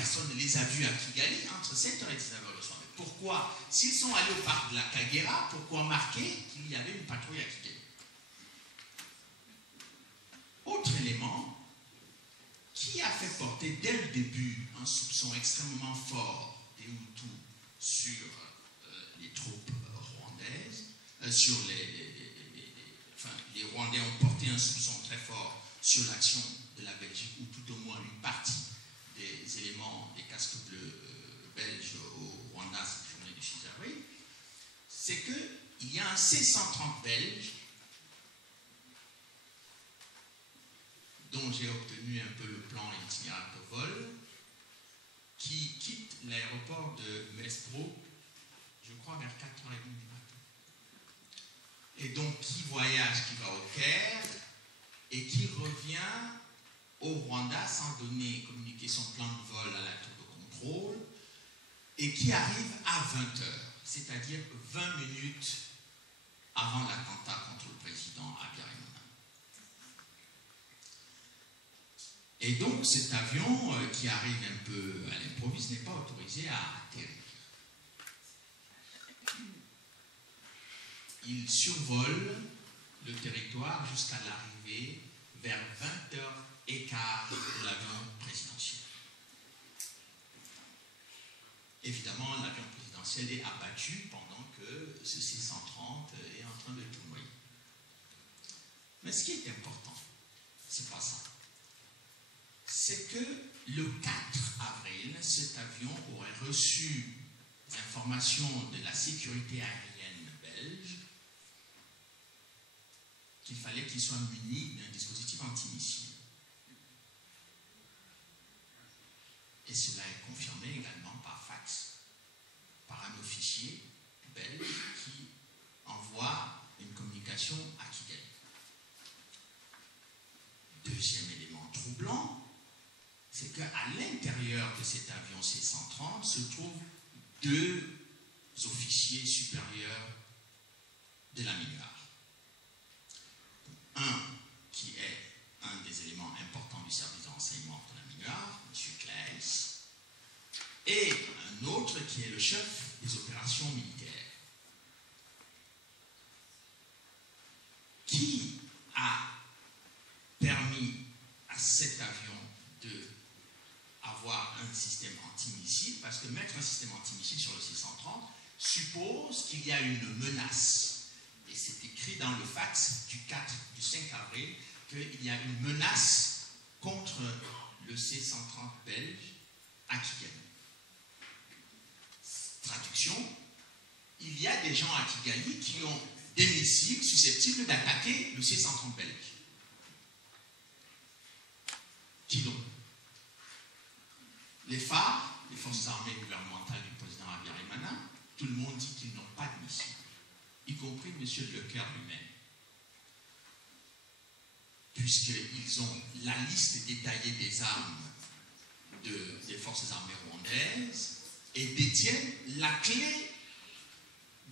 personne ne les a vus à Kigali entre 7h et 19h le soir. Mais pourquoi, s'ils sont allés au parc de la Kagera, pourquoi marquer qu'il y avait une patrouille à Kigali? Autre élément, qui a fait porter dès le début un soupçon extrêmement fort des Hutus sur les troupes rwandaises, les Rwandais ont porté un soupçon très fort sur l'action de la Belgique, ou tout au moins une partie des éléments des casques bleus belges au Rwanda cette journée du 6 avril, c'est qu'il y a un C-130 belge dont j'ai obtenu un peu le plan itinéraire de vol, qui quitte l'aéroport de Mespro, je crois vers 4h30 du matin. Et donc qui voyage, qui va au Caire, et qui revient au Rwanda sans communiquer son plan de vol à la tour de contrôle, et qui arrive à 20h, c'est-à-dire 20 minutes avant l'attentat contre le président Habyarimana. Et donc cet avion qui arrive un peu à l'improviste n'est pas autorisé à atterrir. Il survole le territoire jusqu'à l'arrivée vers 20h15 de l'avion présidentiel. Évidemment, l'avion présidentiel est abattu pendant que ce C-130 est en train de tournoyer. Mais ce qui est important, c'est pas ça. C'est que le 4 avril, cet avion aurait reçu des informations de la sécurité aérienne belge qu'il fallait qu'il soit muni d'un dispositif antimissile. Et cela est confirmé également par fax, par un officier belge qui envoie une communication à Kigali. Deuxième élément troublant, c'est qu'à l'intérieur de cet avion C-130 se trouvent deux officiers supérieurs de la MINUAR. Un qui est un des éléments importants du service de renseignement de la MINUAR, M. Claes, et un autre qui est le chef des opérations militaires. Qui a permis à cet avion avoir un système antimissile, parce que mettre un système antimissile sur le C-130 suppose qu'il y a une menace. Et c'est écrit dans le fax du 5 avril qu'il y a une menace contre le C-130 belge à Kigali. Traduction, il y a des gens à Kigali qui ont des missiles susceptibles d'attaquer le C-130 belge. Qui donc? Les phares, les forces armées gouvernementales du président Habyarimana, tout le monde dit qu'ils n'ont pas de missiles, y compris M. Leclerc lui-même, puisqu'ils ont la liste détaillée des armes des forces armées rwandaises et détiennent la clé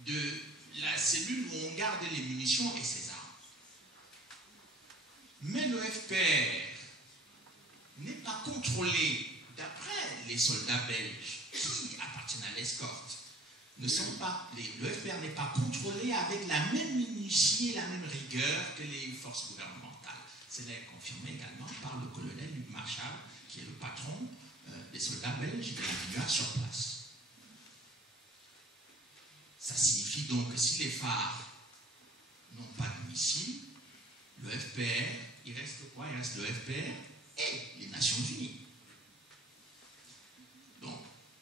de la cellule où on garde les munitions et ses armes. Mais le FPR n'est pas contrôlé. D'après les soldats belges qui appartiennent à l'escorte, le FPR n'est pas contrôlé avec la même minutie et la même rigueur que les forces gouvernementales. Cela est confirmé également par le colonel Luc Marchal, qui est le patron des soldats belges de la MINUAR sur place. Ça signifie donc que si les phares n'ont pas de missiles, le FPR, il reste quoi? Il reste le FPR et les Nations Unies. Donc,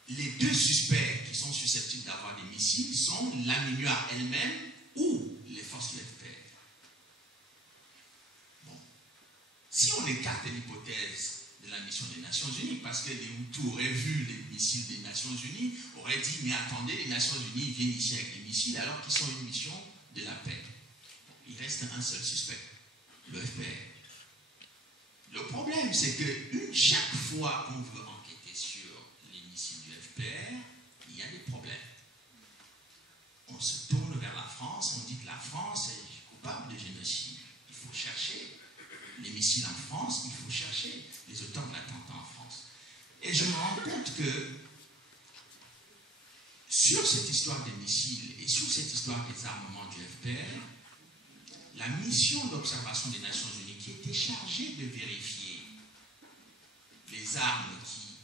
les deux suspects qui sont susceptibles d'avoir des missiles sont la MINUAR elle-même ou les forces du FPR. Bon. Si on écarte l'hypothèse de la mission des Nations Unies, parce que les Hutus auraient vu les missiles des Nations Unies, auraient dit, mais attendez, les Nations Unies viennent ici avec des missiles alors qu'ils sont une mission de la paix. Bon, il reste un seul suspect, le FPR. Le problème, c'est que chaque fois qu'on veut enquêter sur les missiles du FPR, il y a des problèmes. On se tourne vers la France, on dit que la France est coupable de génocide. Il faut chercher les missiles en France, il faut chercher les auteurs de l'attentat en France. Et je me rends compte que sur cette histoire des missiles et sur cette histoire des armements du FPR, la mission d'observation des Nations Unies qui était chargée de vérifier les armes qui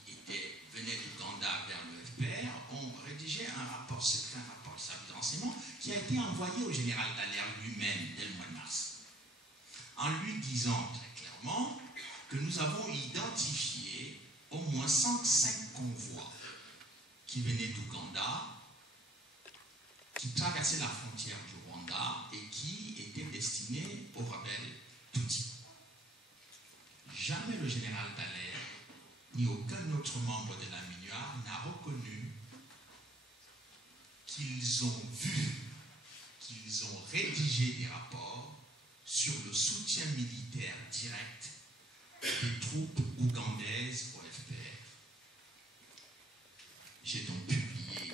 venaient d'Ouganda vers le FPR ont rédigé un rapport secret, un rapport de service de renseignement qui a été envoyé au général Dallaire lui-même dès le mois de mars, en lui disant très clairement que nous avons identifié au moins 105 convois qui venaient d'Ouganda, qui traversaient la frontière du Rwanda et qui étaient destinés aux rebelles Tutsis. Jamais le général Dallaire, ni aucun autre membre de la MINUAR n'a reconnu qu'ils ont vu, qu'ils ont rédigé des rapports sur le soutien militaire direct des troupes ougandaises au FPR. J'ai donc publié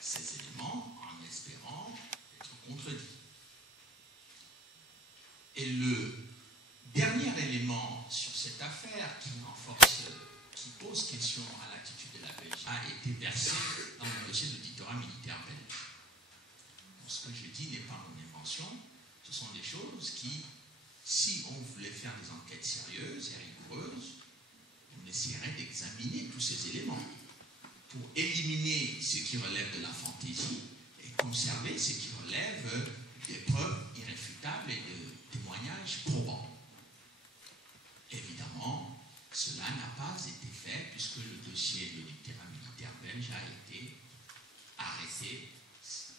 ces éléments en espérant être contredit. Et le dernier élément sur cette affaire qui pose question à l'attitude de la Belgique a été versé dans le dossier d'auditorat militaire belge. Donc, ce que je dis n'est pas mon invention, ce sont des choses qui, si on voulait faire des enquêtes sérieuses et rigoureuses, on essaierait d'examiner tous ces éléments pour éliminer ce qui relève de la fantaisie et conserver ce qui relève des preuves irréfutables et de témoignages probants. Évidemment, cela n'a pas été fait puisque le dossier de l'auditorat militaire belge a été arrêté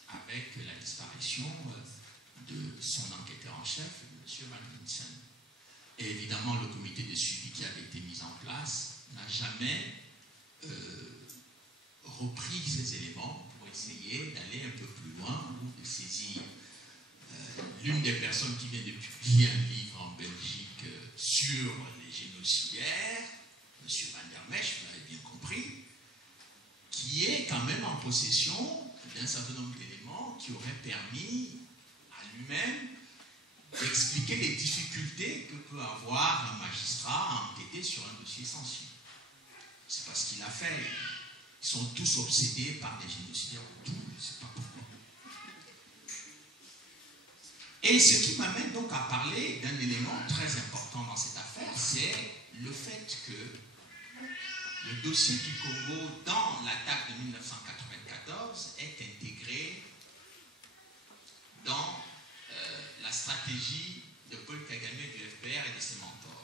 avec la disparition de son enquêteur en chef, M. Van Linssen. Et évidemment, le comité de suivi qui avait été mis en place n'a jamais repris ces éléments pour essayer d'aller un peu plus loin ou de saisir l'une des personnes qui vient de publier un livre en Belgique sur les génocidaires, M. Van der Mesch, vous l'avez bien compris, qui est quand même en possession d'un certain nombre d'éléments qui auraient permis à lui-même d'expliquer les difficultés que peut avoir un magistrat à enquêter sur un dossier sensible. C'est pas ce qu'il a fait. Ils sont tous obsédés par des génocidaires autour, je ne sais pas pourquoi. Et ce qui m'amène donc à parler d'un élément très important dans cette affaire, c'est le fait que le dossier du Congo, dans l'attaque de 1994, est intégré dans la stratégie de Paul Kagame, du FPR et de ses mentors.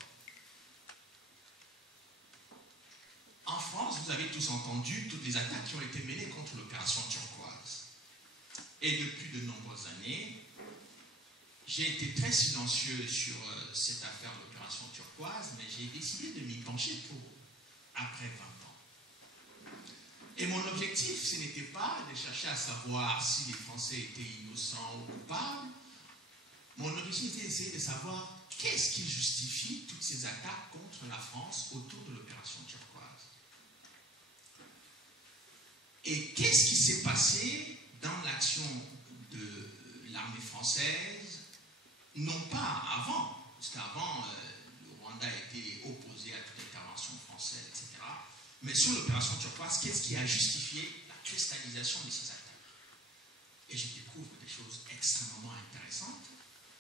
En France, vous avez tous entendu toutes les attaques qui ont été menées contre l'opération turquoise. Et depuis de nombreuses années, j'ai été très silencieux sur cette affaire de l'opération turquoise, mais j'ai décidé de m'y pencher pour après 20 ans. Et mon objectif, ce n'était pas de chercher à savoir si les Français étaient innocents ou coupables. Mon objectif était d'essayer de savoir qu'est-ce qui justifie toutes ces attaques contre la France autour de l'opération turquoise. Et qu'est-ce qui s'est passé dans l'action de l'armée française, non pas avant, parce qu'avant, le Rwanda était opposé à toute intervention française, etc. Mais sur l'opération turquoise, qu'est-ce qui a justifié la cristallisation de ces attaques? Et je découvre des choses extrêmement intéressantes,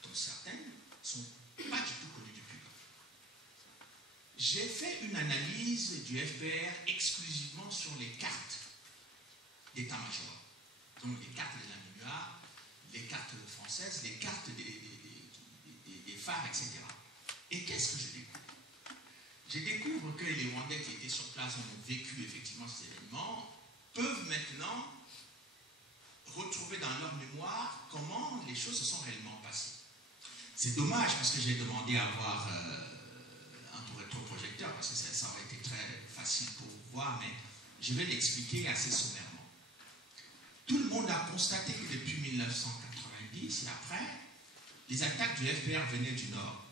dont certaines ne sont pas du tout connues du public. J'ai fait une analyse du FPR exclusivement sur les cartes d'état-major. Donc les cartes de la MINUAR, les cartes françaises, les cartes des phares, etc. Et qu'est-ce que je découvre? Je découvre que les Rwandais qui étaient sur place ont vécu effectivement ces événements, peuvent maintenant retrouver dans leur mémoire comment les choses se sont réellement passées. C'est dommage parce que j'ai demandé à avoir un rétroprojecteur parce que ça aurait été très facile pour vous voir, mais je vais l'expliquer assez sommairement. Tout le monde a constaté que depuis 1990 et après, les attaques du FPR venaient du nord,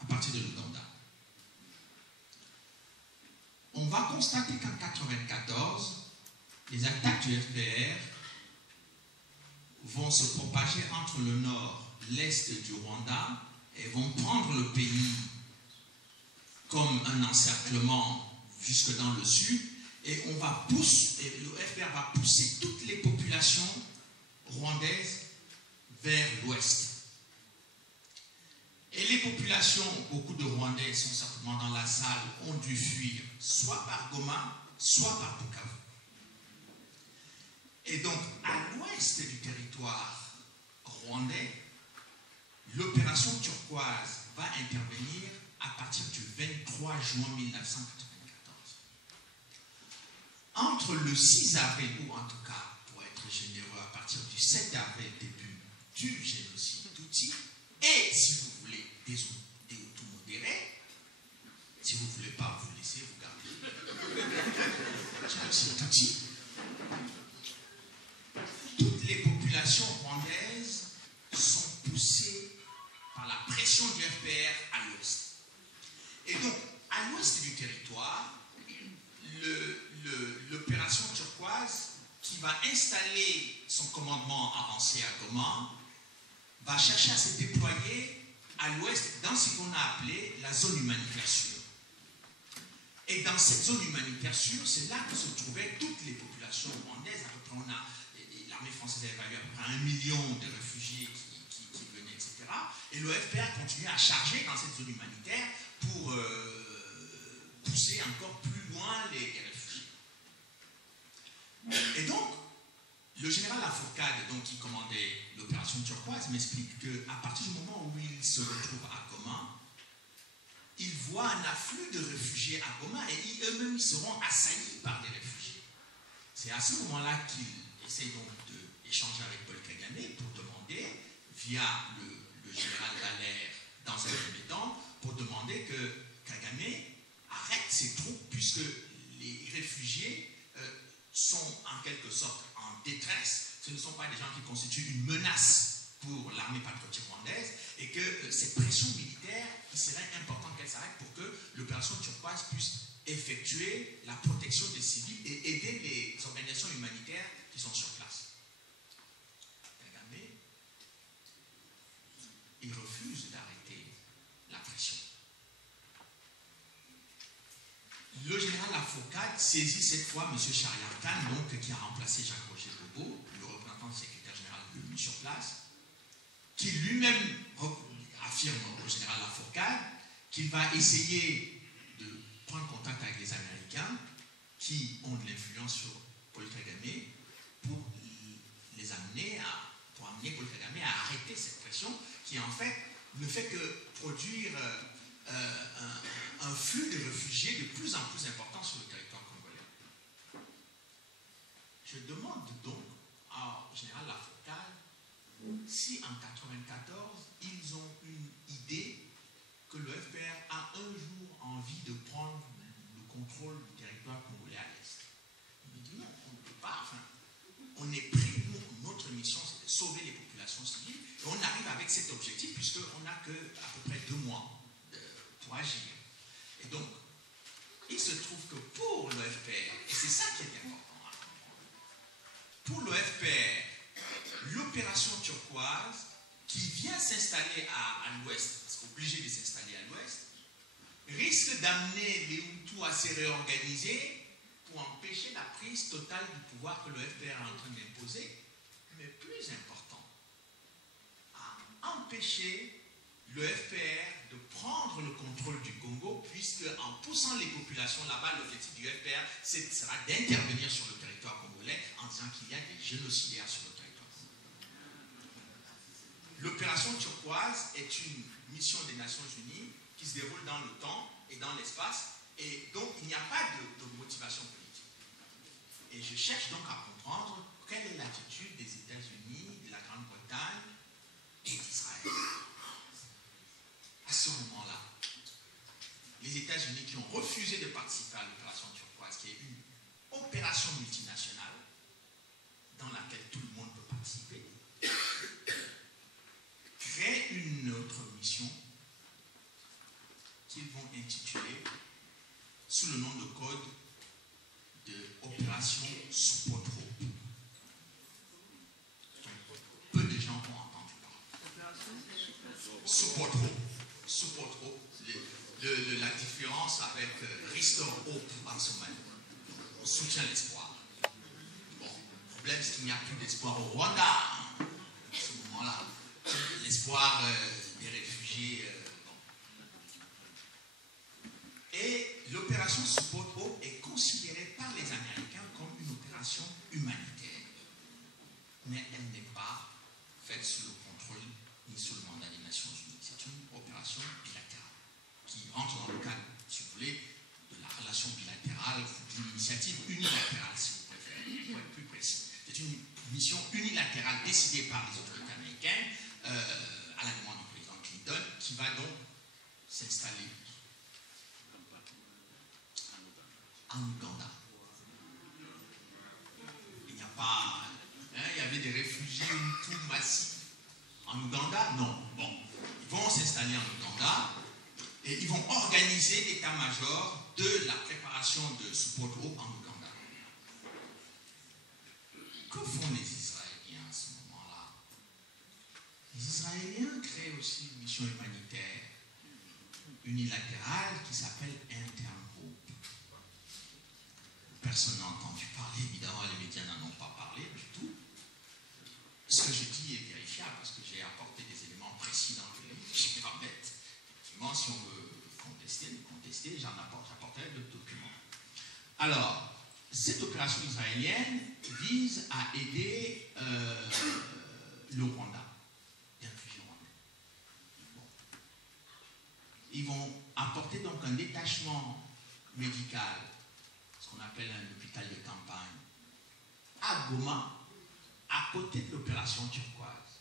à partir de l'Ouganda. On va constater qu'en 1994, les attaques du FPR vont se propager entre le nord, l'est du Rwanda et vont prendre le pays comme un encerclement, jusque dans le sud, et on va pousser, et le FPR va pousser toutes les populations rwandaises vers l'ouest. Et les populations, beaucoup de Rwandais sont certainement dans la salle, ont dû fuir soit par Goma, soit par Bukavu. Et donc, à l'ouest du territoire rwandais, l'opération turquoise va intervenir à partir du 23 juin 1994. Entre le 6 avril, ou en tout cas, pour être généreux, à partir du 7 avril, début du génocide Tutsi, et si vous voulez, des Hutus modérés, si vous ne voulez pas vous laisser, vous gardez. Génocide Tutsi. Toutes les populations rwandaises sont poussées par la pression du FPR à l'ouest. Et donc, à l'ouest du territoire, l'opération turquoise, qui va installer son commandement avancé à Goma, va chercher à se déployer à l'ouest dans ce qu'on a appelé la zone humanitaire sûre. Et dans cette zone humanitaire sûre, c'est là que se trouvaient toutes les populations rwandaises. À peu près, l'armée française a évalué à peu près 1 million de réfugiés qui venaient, etc. Et le FPR continuait à charger dans cette zone humanitaire pour pousser encore plus loin les réfugiés. Et donc, le général Lafourcade, donc, qui commandait l'opération turquoise, m'explique qu'à partir du moment où il se retrouve à Goma, il voit un afflux de réfugiés à Goma et eux-mêmes seront assaillis par des réfugiés. C'est à ce moment-là qu'il essaie donc d'échanger avec Paul Kagame pour demander, via le général Dallaire dans un premier temps, pour demander que Kagame arrête ses troupes puisque les réfugiés sont en quelque sorte en détresse. Ce ne sont pas des gens qui constituent une menace pour l'armée patriotique rwandaise et que cette pression militaire, il serait important qu'elle s'arrête pour que l'opération turquoise puisse effectuer la protection des civils et aider les organisations humanitaires qui sont sur place. Kagame, il refuse d'arrêter la pression. Le général Lafourcade saisit cette fois M. Chariarkan, donc, qui a remplacé Jacques-Roger Bobo, le représentant du secrétaire général de l'ONU sur place, qui lui-même affirme au général Lafourcade qu'il va essayer de prendre contact avec les Américains qui ont de l'influence sur Paul Kagame pour les amener pour amener Paul Kagame à arrêter cette pression qui en fait ne fait que produire un flux de réfugiés de plus en plus important sur le territoire congolais. Je demande donc au général Lafourcade si en 1994 ils ont une idée que le FPR a un jour envie de prendre le contrôle du territoire congolais à l'est. Il me dit non, on ne peut pas, enfin, on est pris, notre mission c'est de sauver les populations civiles, et on arrive avec cet objectif puisqu'on n'a que à peu près 2 mois pour agir. Et donc, il se trouve que pour le FPR, et c'est ça qui est important à comprendre, pour le FPR, l'opération turquoise qui vient s'installer à l'ouest, parce qu'obligé de s'installer à l'ouest, risque d'amener les Hutus à se réorganiser pour empêcher la prise totale du pouvoir que le FPR est en train d'imposer, mais plus important, à empêcher le FPR de prendre le contrôle du Congo, puisque en poussant les populations là-bas, l'objectif du FPR sera d'intervenir sur le territoire congolais en disant qu'il y a des génocidaires sur le territoire congolais. L'opération turquoise est une mission des Nations Unies qui se déroule dans le temps et dans l'espace, et donc il n'y a pas de motivation politique. Et je cherche donc à comprendre quelle est l'attitude des États-Unis, de la Grande-Bretagne et d'Israël. À ce moment-là, les États-Unis qui ont refusé de participer à l'opération turquoise, qui est une opération multinationale dans laquelle tout le monde peut participer, créent une autre mission qu'ils vont intituler sous le nom de code de Opération Sopotro. Peu de gens ont entendu parler. Sopotro. La différence commence avec Restore Hope en Somalie. On soutient l'espoir. Bon, le problème, c'est qu'il n'y a plus d'espoir au Rwanda. À ce moment-là, l'espoir des réfugiés. Et l'opération Support Hope est considérée par les Américains comme une opération humanitaire. Mais elle n'est pas faite sous le contrôle ni sous le mandat des Nations Unies. C'est une opération bilatérale qui rentre dans le cadre, si vous voulez, de la relation bilatérale, d'une initiative unilatérale, si vous préférez, pour être plus précis. C'est une mission unilatérale décidée par les autorités américaines à la demande du président Clinton, qui va donc s'installer en Ouganda. Il n'y a pas... il y avait des réfugiés tout massifs en Ouganda. Non. Bon. Ils vont s'installer en Ouganda et ils vont organiser l'état-major de la préparation de Support Hope en Ouganda. Que font les Israéliens à ce moment-là? Les Israéliens créent aussi une mission humanitaire unilatérale qui s'appelle Intern Hope. Personne n'a entendu parler, évidemment, les médias n'en ont pas parlé du tout. Ce que je dis est vérifiable parce que j'ai apporté des éléments précis dans le livre. Je ne suis pas bête. Effectivement, si on veut contester, j'apporterai d'autres documents. Alors, cette opération israélienne vise à aider le Rwanda, les réfugiés rwandais. Bon. Ils vont apporter donc un détachement médical, ce qu'on appelle un hôpital de campagne, à Goma, à côté de l'opération turquoise.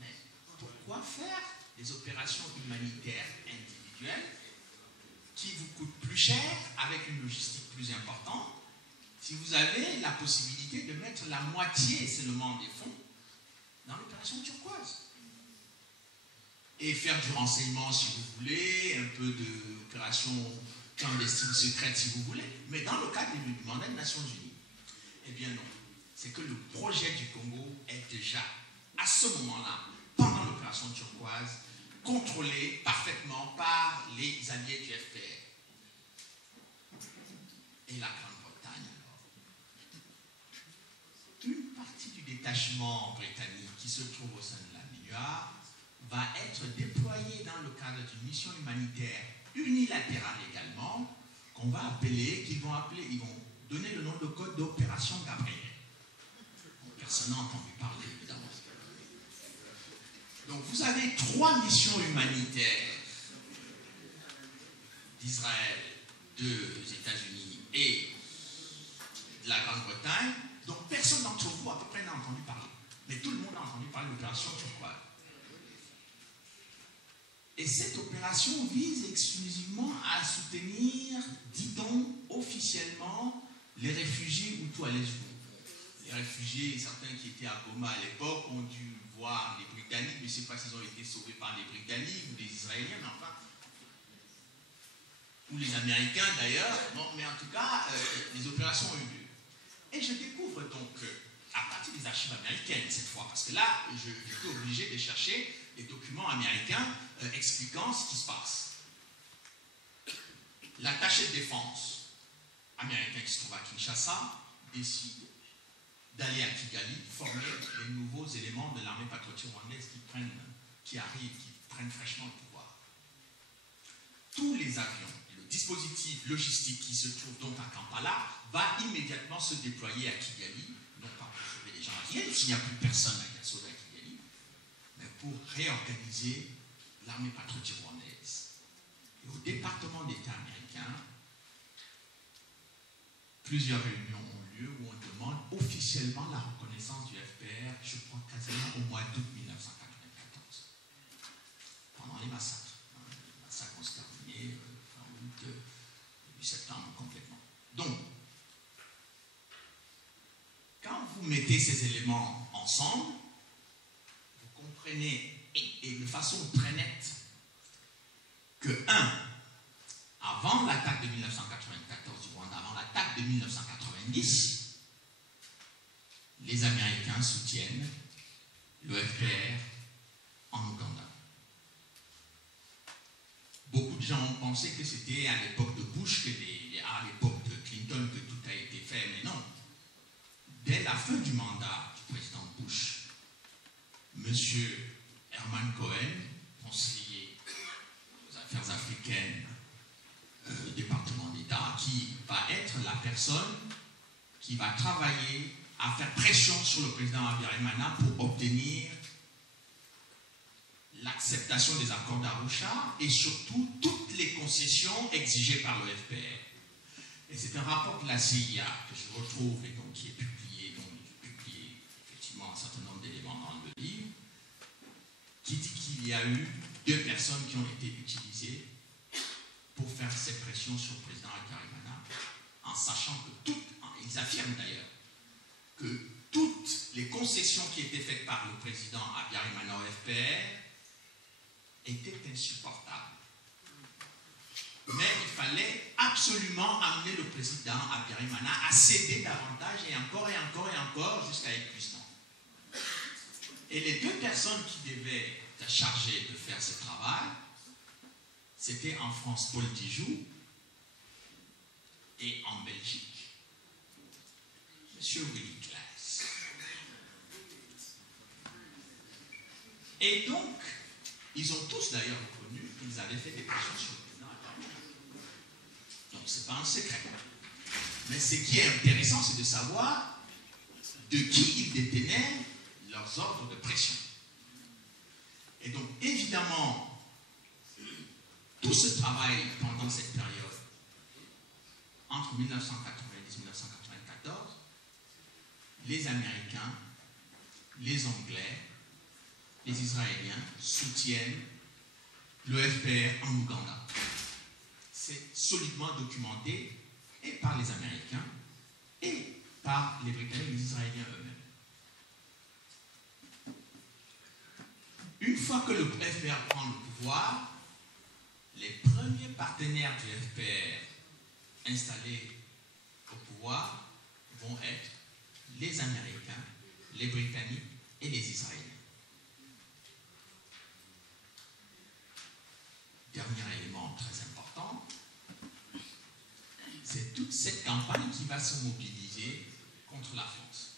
Mais pourquoi faire des opérations humanitaires individuelles qui vous coûtent plus cher, avec une logistique plus importante, si vous avez la possibilité de mettre la moitié seulement des fonds dans l'opération turquoise? Et faire du renseignement si vous voulez, un peu d'opération clandestine, secrète si vous voulez, mais dans le cadre du mandat des Nations Unies. Eh bien non. C'est que le projet du Congo est déjà, à ce moment-là, pendant l'opération turquoise, contrôlé parfaitement par les alliés du FPR. Et la Grande-Bretagne, alors. Une partie du détachement britannique qui se trouve au sein de la MINUA va être déployée dans le cadre d'une mission humanitaire unilatérale également, qu'on va appeler, ils vont donner le nom de code d'opération Gabriel. Personne n'a entendu parler, évidemment. Donc vous avez 3 missions humanitaires d'Israël, des États-Unis et de la Grande-Bretagne, dont personne d'entre vous à peu près n'a entendu parler. Mais tout le monde a entendu parler de l'opération turquoise. Et cette opération vise exclusivement à soutenir, dit-on officiellement, les réfugiés hutus à l'Est. Les réfugiés, certains qui étaient à Goma à l'époque, ont dû voir les Britanniques, mais je ne sais pas s'ils ont été sauvés par les Britanniques ou les Israéliens, mais enfin, ou les Américains d'ailleurs, bon, mais en tout cas, les opérations ont eu lieu. Et je découvre donc, à partir des archives américaines cette fois, parce que là, j'étais obligé de chercher des documents américains expliquant ce qui se passe. L'attaché de défense américain qui se trouve à Kinshasa décide d'aller à Kigali former les nouveaux éléments de l'armée patriotique rwandaise qui arrivent, qui prennent fraîchement le pouvoir. Tous les avions, le dispositif logistique qui se trouve donc à Kampala va immédiatement se déployer à Kigali, non pas pour sauver les gens à Kigali, s'il n'y a plus personne à sauver à Kigali, mais pour réorganiser l'armée patriotique rwandaise. Et au département d'État américain, plusieurs réunions ont lieu où on demande officiellement la reconnaissance du FPR, je crois quasiment au mois d'août 1994, pendant les massacres. Les massacres ont se terminé fin août, début septembre complètement. Donc, quand vous mettez ces éléments ensemble, vous comprenez, et de façon très nette, que, avant l'attaque de 1994 du Rwanda, avant l'attaque de 1990, les Américains soutiennent le FPR en Ouganda. Beaucoup de gens ont penser que c'était à l'époque de Bush, à l'époque de Clinton que tout a été fait, mais non. Dès la fin du mandat du président Bush, M. Herman Cohen, conseiller aux affaires africaines, département d'État, qui va être la personne qui va travailler à faire pression sur le président Habyarimana pour obtenir l'acceptation des accords d'Arusha et surtout toutes les concessions exigées par le FPR. Et c'est un rapport de la CIA que je retrouve et donc qui est publié, donc j'ai publié effectivement un certain nombre d'éléments dans le livre, qui dit qu'il y a eu 2 personnes qui ont été utilisées pour faire cette pression sur le président Habyarimana, en sachant que ils affirment d'ailleurs, que toutes les concessions qui étaient faites par le président Habyarimana au FPR étaient insupportables. Mais il fallait absolument amener le président Habyarimana à céder davantage et encore et encore et encore jusqu'à épuisement. Et les 2 personnes qui devaient être chargées de faire ce travail, c'était en France Paul Dijoux et en Belgique, M. Willy Claes. Et donc, ils ont tous d'ailleurs reconnu qu'ils avaient fait des pressions sur le président Habyarimana. Donc, ce n'est pas un secret. Mais ce qui est intéressant, c'est de savoir de qui ils détenaient leurs ordres de pression. Et donc, évidemment, tout ce travail pendant cette période, entre 1990 et 1994, les Américains, les Anglais, les Israéliens soutiennent le FPR en Ouganda. C'est solidement documenté et par les Américains et par les Britanniques et les Israéliens eux-mêmes. Une fois que le FPR prend le pouvoir, les premiers partenaires du FPR installés au pouvoir vont être les Américains, les Britanniques et les Israéliens. Dernier élément très important, c'est toute cette campagne qui va se mobiliser contre la France.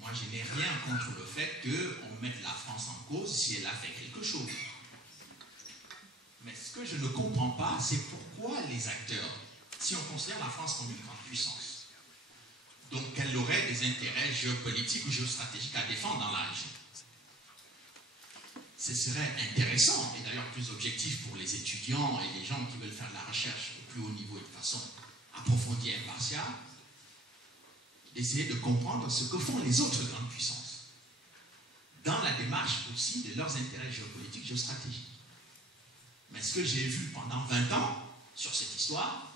Moi, je n'ai rien contre le fait qu'on mette la France en cause si elle a fait quelque chose. Mais ce que je ne comprends pas, c'est pourquoi les acteurs, si on considère la France comme une grande puissance, donc elle aurait des intérêts géopolitiques ou géostratégiques à défendre dans la région. Ce serait intéressant, et d'ailleurs plus objectif pour les étudiants et les gens qui veulent faire de la recherche au plus haut niveau et de façon approfondie et impartiale, d'essayer de comprendre ce que font les autres grandes puissances, dans la démarche aussi de leurs intérêts géopolitiques, géostratégiques. Mais ce que j'ai vu pendant 20 ans sur cette histoire,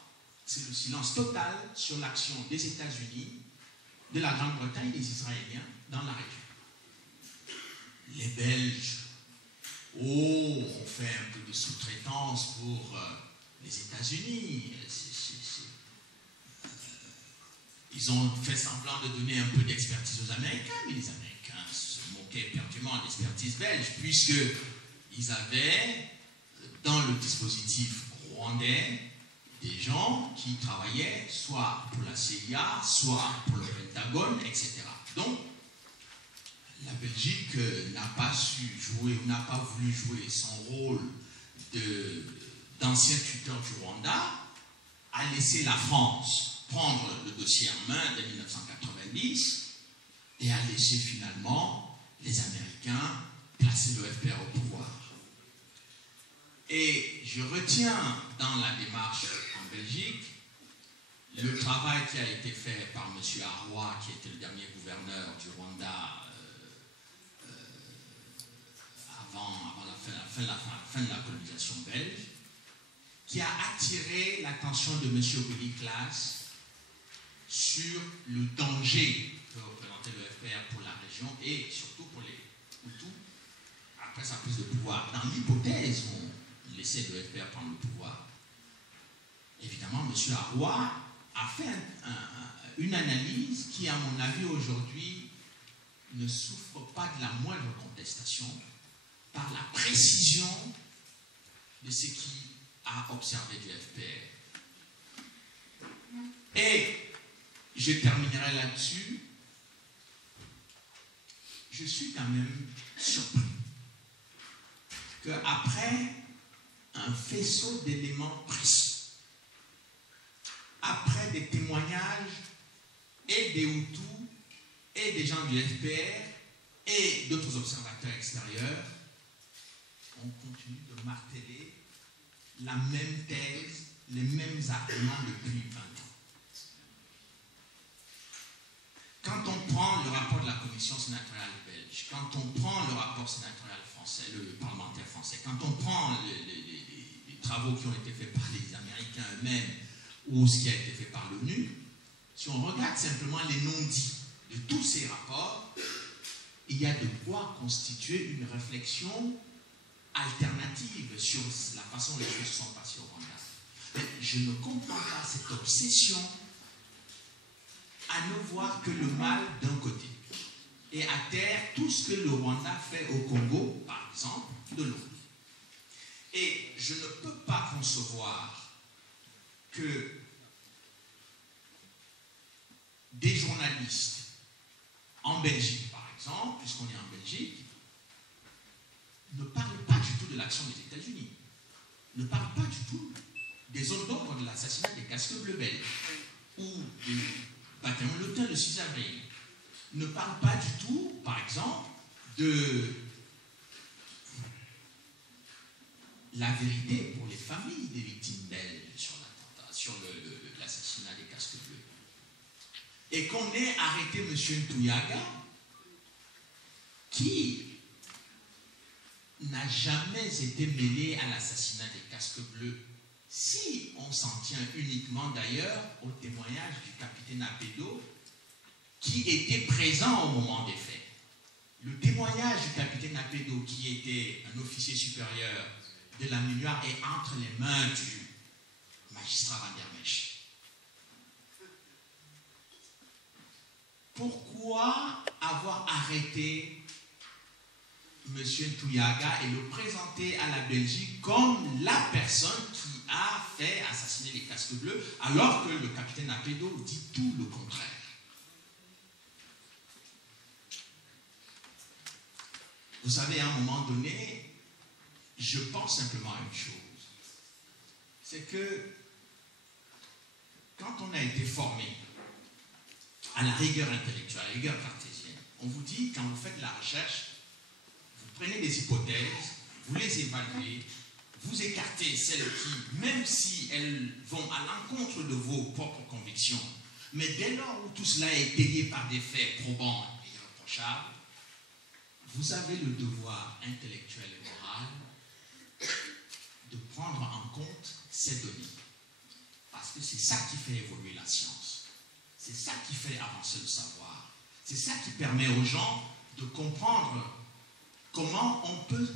c'est le silence total sur l'action des États-Unis, de la Grande-Bretagne et des Israéliens dans la région. Les Belges, on fait un peu de sous-traitance pour les États-Unis. Ils ont fait semblant de donner un peu d'expertise aux Américains, mais les Américains se moquaient éperdument de l'expertise belge, puisqu'ils avaient dans le dispositif rwandais des gens qui travaillaient soit pour la CIA, soit pour le Pentagone, etc. Donc, la Belgique n'a pas su jouer ou n'a pas voulu jouer son rôle d'ancien tuteur du Rwanda, a laissé la France prendre le dossier en main dès 1990 et a laissé finalement les Américains placer le FPR au pouvoir. Et je retiens dans la démarche en Belgique le travail qui a été fait par M. Aroua, qui était le dernier gouverneur du Rwanda avant la fin de la colonisation belge, qui a attiré l'attention de M. Willy Claes sur le danger que représentait le FPR pour la région et surtout pour les Hutus après sa prise de pouvoir. Dans l'hypothèse où on laissait le FPR prendre le pouvoir, évidemment, M. Aroua a fait une analyse qui, à mon avis, aujourd'hui, ne souffre pas de la moindre contestation par la précision de ce qui a observé du FPR. Et je terminerai là-dessus. Je suis quand même surpris qu'après un faisceau d'éléments précis, après des témoignages et des Hutus et des gens du FPR et d'autres observateurs extérieurs, on continue de marteler la même thèse, les mêmes arguments depuis 20 ans. Quand on prend le rapport de la commission sénatoriale belge, quand on prend le rapport sénatorial français, le parlementaire français, quand on prend les travaux qui ont été faits par les Américains eux-mêmes ou ce qui a été fait par l'ONU, si on regarde simplement les non-dits de tous ces rapports, il y a de quoi constituer une réflexion alternative sur la façon dont les choses sont passées au Rwanda. Mais je ne comprends pas cette obsession à ne voir que le mal d'un côté et à taire tout ce que le Rwanda fait au Congo, par exemple, de l'autre. Et je ne peux pas concevoir que des journalistes en Belgique, par exemple, puisqu'on est en Belgique, ne parlent pas du tout de l'action des États-Unis, ne parlent pas du tout des zones d'ombre de l'assassinat des casques bleus belges ou du bataillon Lotin le 6 avril, ne parlent pas du tout, par exemple, de la vérité pour les familles des victimes belges sur l'attentat, sur l'assassinat des casques bleus. Et qu'on ait arrêté M. Ntouyaga, qui n'a jamais été mêlé à l'assassinat des casques bleus, si on s'en tient uniquement d'ailleurs au témoignage du capitaine Apédo, qui était présent au moment des faits. Le témoignage du capitaine Apédo, qui était un officier supérieur de la Minuar, est entre les mains du magistrat Van der Mesch. Pourquoi avoir arrêté M. Ntouyaga et le présenter à la Belgique comme la personne qui a fait assassiner les casques bleus, alors que le capitaine Apédo dit tout le contraire? Vous savez, à un moment donné, je pense simplement à une chose. C'est que quand on a été formé à la rigueur intellectuelle, à la rigueur cartésienne, on vous dit, quand vous faites la recherche, vous prenez des hypothèses, vous les évaluez, vous écartez celles qui, même si elles vont à l'encontre de vos propres convictions, mais dès lors où tout cela est étayé par des faits probants et irréprochables, vous avez le devoir intellectuel et moral de prendre en compte ces données. Parce que c'est ça qui fait évoluer la science. C'est ça qui fait avancer le savoir. C'est ça qui permet aux gens de comprendre comment on peut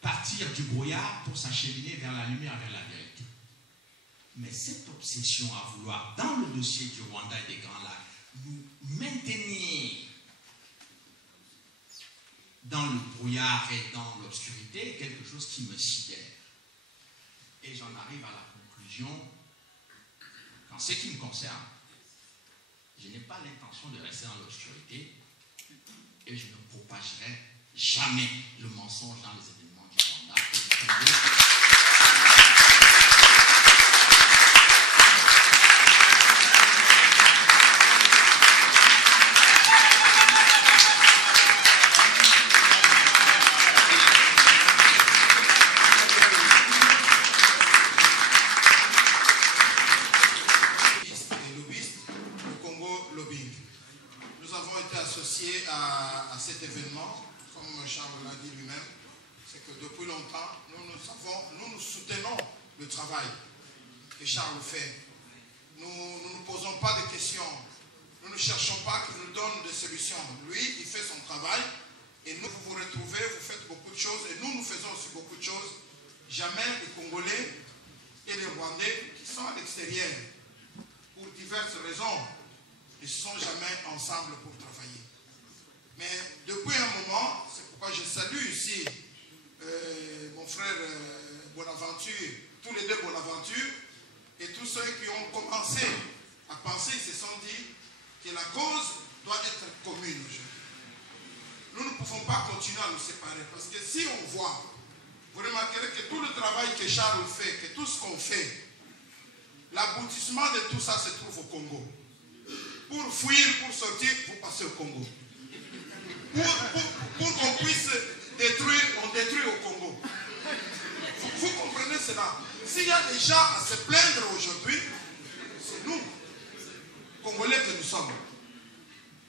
partir du brouillard pour s'acheminer vers la lumière, vers la vérité. Mais cette obsession à vouloir, dans le dossier du Rwanda et des Grands Lacs, nous maintenir dans le brouillard et dans l'obscurité, est quelque chose qui me sidère. Et j'en arrive à la conclusion qu'en ce qui me concerne, je n'ai pas l'intention de rester dans l'obscurité et je ne propagerai jamais le mensonge dans les événements du Rwanda et du Congo. À cet événement, comme Charles l'a dit lui-même, c'est que depuis longtemps, nous soutenons le travail que Charles fait. Nous ne posons pas de questions. Nous ne cherchons pas qu'il nous donne des solutions. Lui, il fait son travail et nous, vous vous retrouvez, vous faites beaucoup de choses et nous faisons aussi beaucoup de choses. Jamais les Congolais et les Rwandais qui sont à l'extérieur, pour diverses raisons, ne sont jamais ensemble pour travailler. Mais depuis un moment, c'est pourquoi je salue ici mon frère Bonaventure, tous les deux Bonaventure, et tous ceux qui ont commencé à penser, ils se sont dit que la cause doit être commune aujourd'hui. Nous ne pouvons pas continuer à nous séparer, parce que si on voit, vous remarquerez que tout le travail que Charles fait, que tout ce qu'on fait, l'aboutissement de tout ça se trouve au Congo. Pour fuir, pour sortir, vous passez au Congo. Pour qu'on puisse détruire, on détruit au Congo. Vous comprenez cela? S'il y a des gens à se plaindre aujourd'hui, c'est nous, Congolais que nous sommes.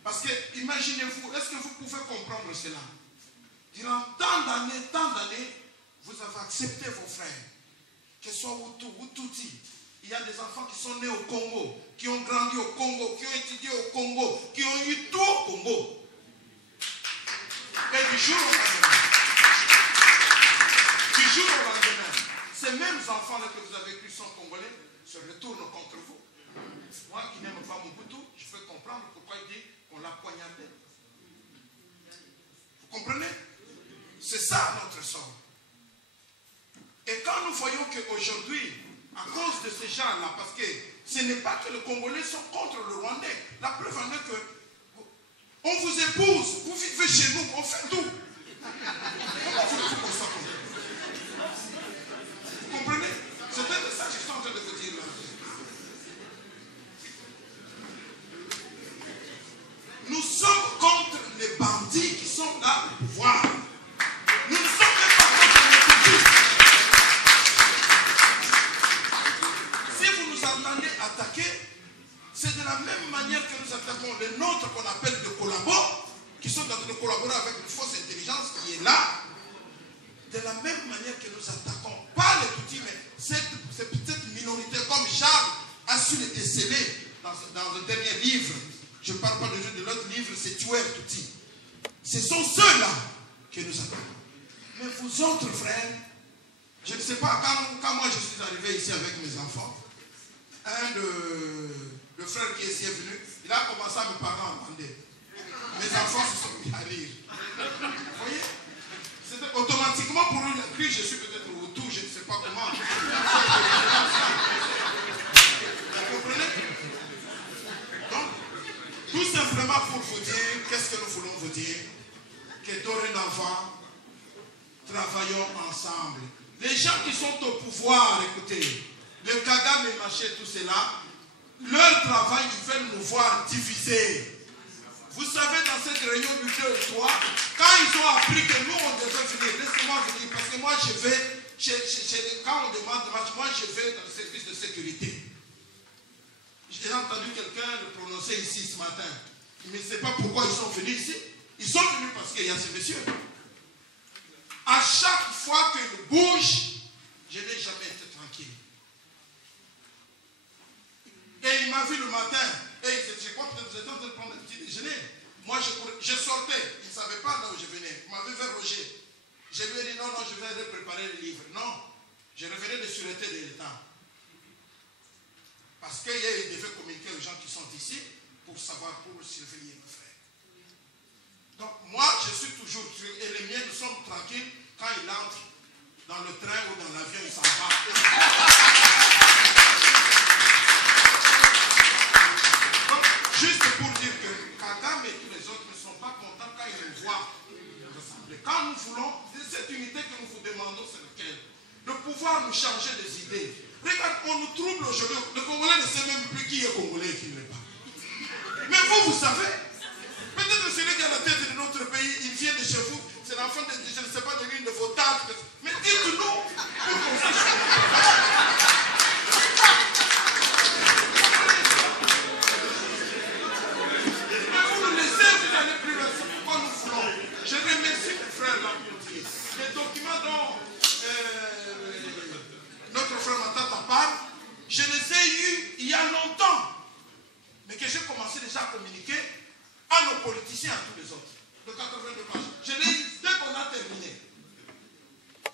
Parce que, imaginez-vous, est-ce que vous pouvez comprendre cela? Durant tant d'années, vous avez accepté vos frères, qu'ils soient Hutu, Hututi. Il y a des enfants qui sont nés au Congo, qui ont grandi au Congo, qui ont étudié au Congo, qui ont eu tout au Congo. Et du jour au lendemain, ces mêmes enfants-là que vous avez cru sont Congolais se retournent contre vous. Moi qui n'aime pas mon couteau, je peux comprendre pourquoi il dit qu'on l'a poignardé. Vous comprenez? C'est ça notre sort. Et quand nous voyons qu'aujourd'hui, à cause de ces gens-là, parce que ce n'est pas que les Congolais sont contre le Rwandais. La preuve en est que on vous épouse, vous vivez chez nous, on fait tout. Comment voulez-vous qu'on soit contre? Vous comprenez? C'est peut-être ça que je suis en train de vous dire là. Nous sommes contre les bandits qui sont là au pouvoir. Nous ne sommes même pas contre les bandits. Si vous nous entendez attaquer, c'est de la même manière que nous attaquons les nôtres qu'on appelle de collabos, qui sont en train de collaborer avec une fausse intelligence qui est là. De la même manière que nous attaquons, pas les Tutsis, mais cette petite minorité comme Charles a su les déceler dans le dernier livre. Je ne parle pas de l'autre livre, c'est Tuer Tutsi. Ce sont ceux-là que nous attaquons. Mais vous autres frères, je ne sais pas, quand moi je suis arrivé ici avec mes enfants, le frère qui est ici est venu, il a commencé à me parler en rwandais. Mes enfants se sont mis à rire. Vous voyez? C'était automatiquement pour lui, il a cru, je suis peut-être au tout, je ne sais pas comment. Vous comprenez? Donc, tout simplement pour vous dire, qu'est-ce que nous voulons vous dire? Que dorénavant, travaillons ensemble. Les gens qui sont au pouvoir, écoutez, le Kagame et Maché, tout cela, leur travail, ils veulent nous voir divisés. Vous savez, dans cette réunion du 2 et 3, quand ils ont appris que nous, on devait venir, laissez-moi venir, parce que moi, je vais, quand on demande de match, moi, je vais dans le service de sécurité. J'ai entendu quelqu'un le prononcer ici ce matin. Mais je ne sais pas pourquoi ils sont venus ici. Ils sont venus parce qu'il y a ces messieurs. À chaque fois qu'ils bougent, je n'ai jamais été tranquille. Et il m'a vu le matin. Et je crois que vous êtes en train de prendre un petit déjeuner. Moi, je sortais. Il ne savait pas là où je venais. Il m'avait fait Roger. Je lui ai dit non, je vais préparer le livre. Non, je revenais de sûreté de l'État. Parce qu'il devait communiquer aux gens qui sont ici pour savoir, pour surveiller mes frères. Donc, moi, je suis toujours, et les miens, nous sommes tranquilles quand ils entrent dans le train ou dans l'avion, ils s'en vont. Donc, juste pour dire que Kagame et tous les autres ne sont pas contents quand ils nous voient ressembler. Quand nous voulons, cette unité que nous vous demandons, c'est laquelle? De pouvoir nous changer des idées. Regarde, on nous trouble aujourd'hui. Le Congolais ne sait même plus qui est Congolais et qui ne l'est pas. Mais vous savez, peut-être celui qui a la tête de notre pays, il vient de chez vous, c'est l'enfant de, je ne sais pas, de l'une de vos tantes. Mais dites-nous, pour qu'on sache. Mais vous nous laissez, vous n'allez plus là. C'est pourquoi nous voulons. Je remercie mes frères là pour dire. Les documents dont notre frère Matata parle, je les ai eus il y a longtemps. Mais que j'ai commencé déjà à communiquer à nos politiciens, à tous les autres. De 82 pages. Je l'ai eu dès qu'on a terminé.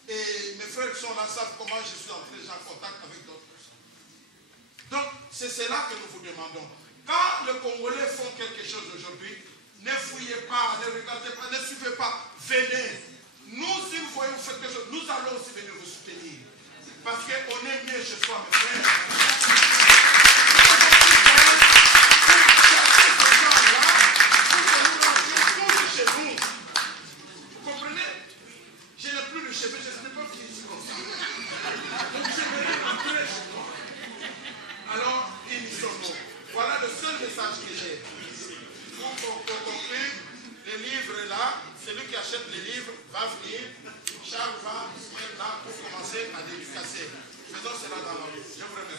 Et mes frères qui sont là savent comment je suis entré en contact avec d'autres personnes. Donc, c'est cela que nous vous demandons. Quand les Congolais font quelque chose aujourd'hui, ne fouillez pas, ne regardez pas, ne suivez pas. Venez. Nous, si vous voyez vous faites quelque chose, nous allons aussi venir vous soutenir. Parce qu'on est mieux chez soi, mes frères. Chez nous. Vous comprenez? Je n'ai plus de cheveux, je ne sais pas qui est comme ça. Donc je vais rentrer chez moi. Alors, unissons-nous. Voilà le seul message que j'ai. Pour conclure, les livres là, celui qui achète les livres va venir. Charles va être là pour commencer à dédicacer. Faisons cela dans la vie. Je vous remercie.